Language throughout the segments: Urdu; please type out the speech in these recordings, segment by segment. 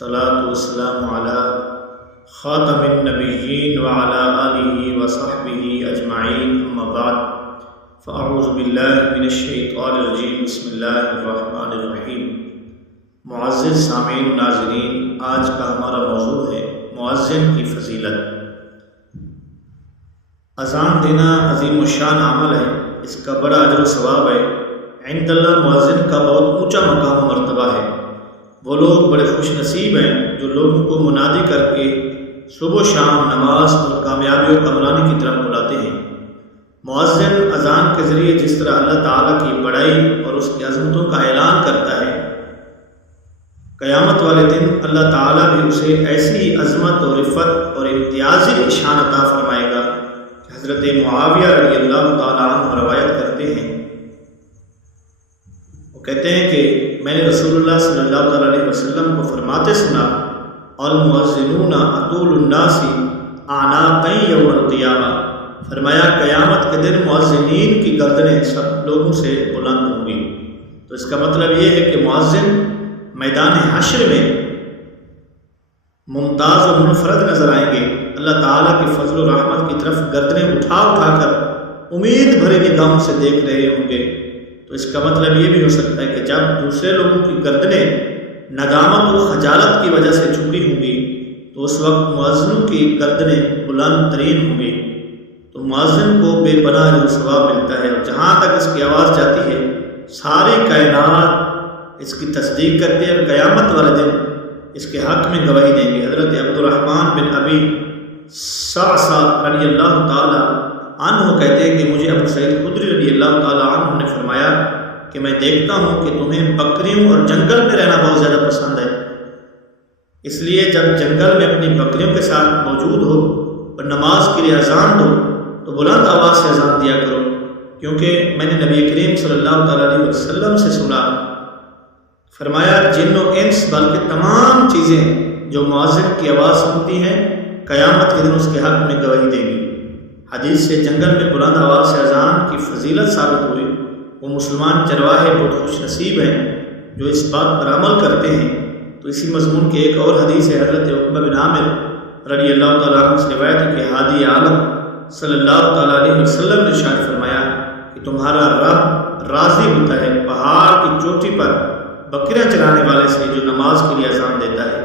الصلاة والسلام على خاتم النبيين وعلى آله وصحبه أجمعين أما بعد فأعوذ بالله من الشيطان الرجيم بسم الله الرحمن الرحیم۔ معزز سامعین و ناظرین، آج کا ہمارا موضوع ہے مؤذن کی فضیلت۔ اذان دینا عظیم الشان عمل ہے، اس کا بڑا اجر و ثواب ہے۔ عند اللہ مؤذن کا بہت اونچا مقام و مرتبہ ہے۔ وہ لوگ بڑے خوش نصیب ہیں جو لوگوں کو منادی کر کے صبح و شام نماز اور کامیابی و کمرانی کی طرف بلاتے ہیں۔ مؤذن اذان کے ذریعے جس طرح اللہ تعالیٰ کی بڑائی اور اس کی عظمتوں کا اعلان کرتا ہے، قیامت والے دن اللہ تعالیٰ بھی اسے ایسی عظمت اور رفعت اور امتیازی شان عطا فرمائے گا کہ حضرت معاویہ رضی اللہ تعالیٰ عنہ روایت کرتے ہیں، وہ کہتے ہیں کہ میں نے رسول اللہ صلی اللہ تعالیٰ علیہ وسلم کو فرماتے سنا، المؤذنون اطول الناس اعناقا یوم القیامہ، فرمایا قیامت کے دن مؤذنین کی گردنیں سب لوگوں سے بلند ہوں گی۔ تو اس کا مطلب یہ ہے کہ مؤذن میدان حشر میں ممتاز و منفرد نظر آئیں گے۔ اللہ تعالیٰ کی فضل و رحمت کی طرف گردنیں اٹھا کر امید بھری نگاہوں سے دیکھ رہے ہوں گے۔ تو اس کا مطلب یہ بھی ہو سکتا ہے کہ جب دوسرے لوگوں کی گردنیں ندامت و خجالت کی وجہ سے جھکی ہوں گی تو اس وقت مؤذنوں کی گردنیں بلند ترین ہوں گی۔ تو مؤذن کو بے پناہ اجر و ثواب ملتا ہے، اور جہاں تک اس کی آواز جاتی ہے ساری کائنات اس کی تصدیق کرتے ہیں اور قیامت والے دن اس کے حق میں گواہی دیں گے۔ حضرت عبد الرحمن بن ابی صعصع رضی اللہ تعالی عنہ کہتے ہیں کہ مجھے ابو سعید خدری رضی اللہ تعالی عنہ نے فرمایا کہ میں دیکھتا ہوں کہ تمہیں بکریوں اور جنگل میں رہنا بہت زیادہ پسند ہے، اس لیے جب جنگل میں اپنی بکریوں کے ساتھ موجود ہو اور نماز کے لیے اذان دو تو بلند آواز سے اذان دیا کرو، کیونکہ میں نے نبی کریم صلی اللہ تعالیٰ علیہ وسلم سے سنا، فرمایا جن و انس بلکہ تمام چیزیں جو مؤذن کی آواز سنتی ہیں قیامت کے دن اس کے حق میں گواہی دیں گی۔ حدیث سے جنگل میں بلند آواز سے اذان کی فضیلت ثابت ہوئی۔ وہ مسلمان چرواہے بہت خوش نصیب ہیں جو اس بات پر عمل کرتے ہیں۔ تو اسی مضمون کی ایک اور حدیث ہے، حضرت عقبہ بن عامر رضی اللہ تعالیٰ عنہ سے روایت ہے کہ ہادی عالم صلی اللہ تعالیٰ علیہ وسلم نے ارشاد فرمایا کہ تمہارا رب راضی ہوتا ہے پہاڑ کی چوٹی پر بکریاں چرانے والے سے جو نماز کے لیے اذان دیتا ہے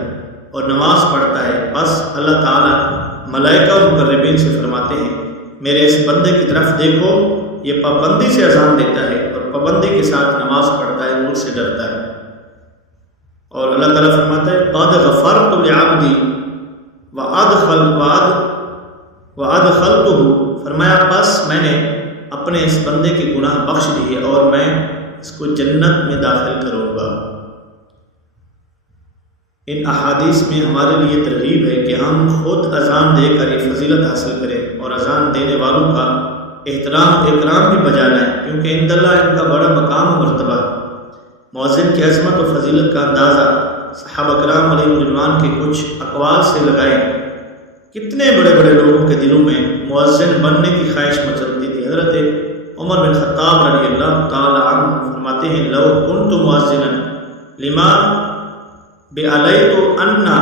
اور نماز پڑھتا ہے۔ بس اللہ تعالیٰ ملائکہ و مقربین سے فرماتے ہیں میرے اس بندے کی طرف دیکھو، یہ پابندی سے اذان دیتا ہے اور پابندی کے ساتھ نماز پڑھتا ہے، مجھ سے ڈرتا ہے۔ اور اللہ تعالیٰ فرماتا ہے قد غفرت لعبدی وادخلتہ، فرمایا بس میں نے اپنے اس بندے کے گناہ بخش دیے اور میں اس کو جنت میں داخل کروں گا۔ ان احادیث میں ہمارے لیے ترغیب ہے کہ ہم خود اذان دے کر یہ فضیلت حاصل کریں اور اذان دینے والوں کا احترام و اکرام بھی بجا لائیں، کیونکہ عند اللہ ان کا بڑا مقام و مرتبہ ہے۔ مؤذن کی عظمت و فضیلت کا اندازہ صحابہ کرام علیہ رضوان کے کچھ اقوال سے لگائیں۔ کتنے بڑے بڑے لوگوں کے دلوں میں مؤذن بننے کی خواہش مچلتی تھی۔ حضرت عمر بن خطاب رضی اللہ تعالی عنہ فرماتے ہیں لو کنت مؤذنا لما بعلیت انا،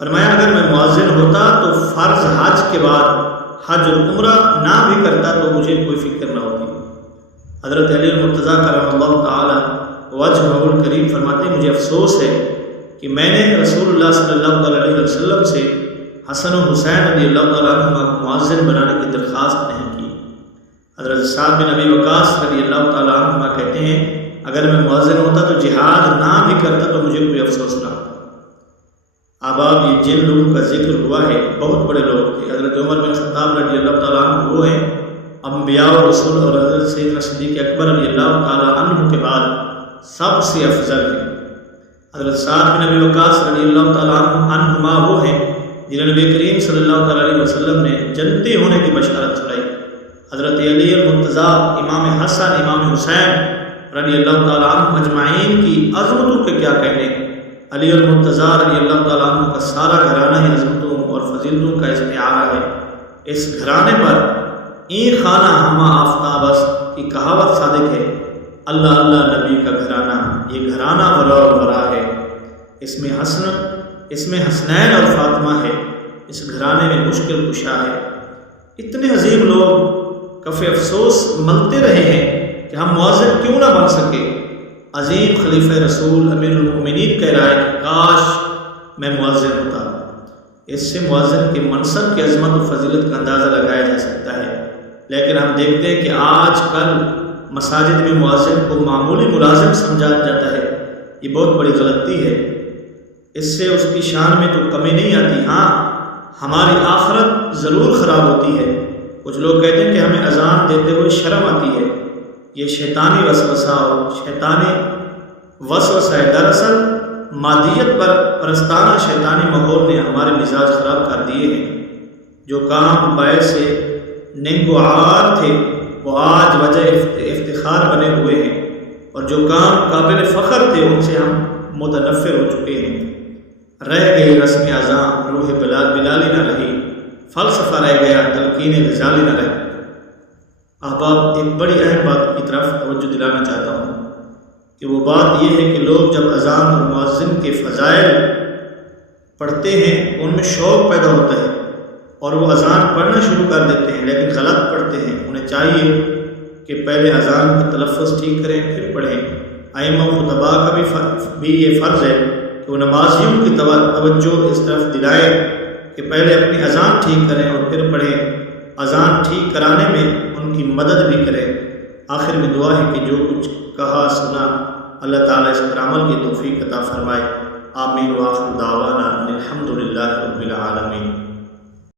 فرمایا اگر میں مؤذن ہوتا تو فرض حج کے بعد حج اور عمرہ نہ بھی کرتا تو مجھے کوئی فکر نہ ہوتی۔ حضرت علی المرتضیٰ کرم اللہ تعالی وجہہ الکریم فرماتے ہیں مجھے افسوس ہے کہ میں نے رسول اللہ صلی اللہ تعالی علیہ وسلم سے حسن و حسین رضی اللہ تعالیٰ عنہ کو مؤذن بنانے کی درخواست نہیں کی۔ حضرت سعد بن ابی وقاص رضی اللہ تعالیٰ عنہ کہتے ہیں اگر میں مؤذن ہوتا تو جہاد نہ بھی کرتا تو مجھے کوئی افسوس نہ ہوتا۔ اب آپ یہ جن لوگوں کا ذکر ہوا ہے بہت بڑے لوگ تھے۔ حضرت عمر بن خطاب رضی اللہ تعالیٰ عنہ وہ ہیں انبیاء و رسول، اور حضرت سیدنا صدیق اکبر رضی اللہ تعالیٰ عنہ کے بعد سب سے افضل ہیں۔ حضرت سعد بن ابی وقاص رضی اللہ تعالیٰ عنہما وہ ہیں جنہوں نبی کریم صلی اللہ تعالیٰ علیہ وسلم نے جنتی ہونے کی بشارت سنائی۔ حضرت علی المرتضیٰ، امام حسن، امام حسین رضی اللہ تعالیٰ عنہ مجمعین کی عظمتوں کے کیا کہنے۔ علی المرتضیٰ رضی اللہ تعالیٰ عنہ کا سارا گھرانہ ہی عظمتوں اور فضیلتوں کا استعارہ ہے۔ اس گھرانے پر این خانہ ہما آفتابس کی کہاوت صادق ہے، اللہ اللہ نبی کا گھرانہ، یہ گھرانہ ولا و برا ہے۔ اس میں حسنین اور فاطمہ ہے، اس گھرانے میں مشکل کشا ہے۔ اتنے عظیم لوگ کف افسوس ملتے رہے ہیں کہ ہم مؤذن کیوں نہ بن سکے۔ عظیم خلیفہ رسول امیر المؤمنین کہہ رہا ہے کہ کاش میں مؤذن ہوتا۔ اس سے مؤذن کے منصب کی عظمت و فضیلت کا اندازہ لگایا جا سکتا ہے، لیکن ہم دیکھتے ہیں کہ آج کل مساجد میں مؤذن کو معمولی ملازم سمجھا جاتا ہے۔ یہ بہت بڑی غلطی ہے، اس سے اس کی شان میں تو کمی نہیں آتی، ہاں ہماری آخرت ضرور خراب ہوتی ہے۔ کچھ لوگ کہتے ہیں کہ ہمیں اذان دیتے ہوئے شرم آتی ہے، یہ شیطانی وسوسہ اور شیطانی وسوسہ ہے۔ دراصل مادیت پر پرستانہ شیطانی ماحول نے ہمارے مزاج خراب کر دیے ہیں۔ جو کام باعث ننگ و عار تھے وہ آج وجہ افتخار بنے ہوئے ہیں، اور جو کام قابل فخر تھے ان سے ہم متنفر ہو چکے ہیں۔ رہ گئی رسم اذان، روح بلالی نہ رہی، فلسفہ رہ گیا، تلقین غزالی نہ رہی۔ احباب، ایک بڑی اہم بات کی طرف توجہ دلانا چاہتا ہوں کہ وہ بات یہ ہے کہ لوگ جب اذان اور مؤذن کے فضائل پڑھتے ہیں ان میں شوق پیدا ہوتا ہے اور وہ اذان پڑھنا شروع کر دیتے ہیں، لیکن غلط پڑھتے ہیں۔ انہیں چاہیے کہ پہلے اذان کا تلفظ ٹھیک کریں پھر پڑھیں۔ ائمہ و خطباء کا بھی یہ فرض ہے کہ وہ نمازیوں کی توجہ اس طرف دلائیں کہ پہلے اپنی اذان ٹھیک کریں اور پھر پڑھیں۔ اذان ٹھیک کرانے میں ان کی مدد بھی کریں۔ آخر میں دعا ہے کہ جو کچھ کہا سنا اللہ تعالیٰ اس پر عمل کی توفیق عطا فرمائے۔ آمین۔ وآخر دعوانا الحمد للہ رب العالمین۔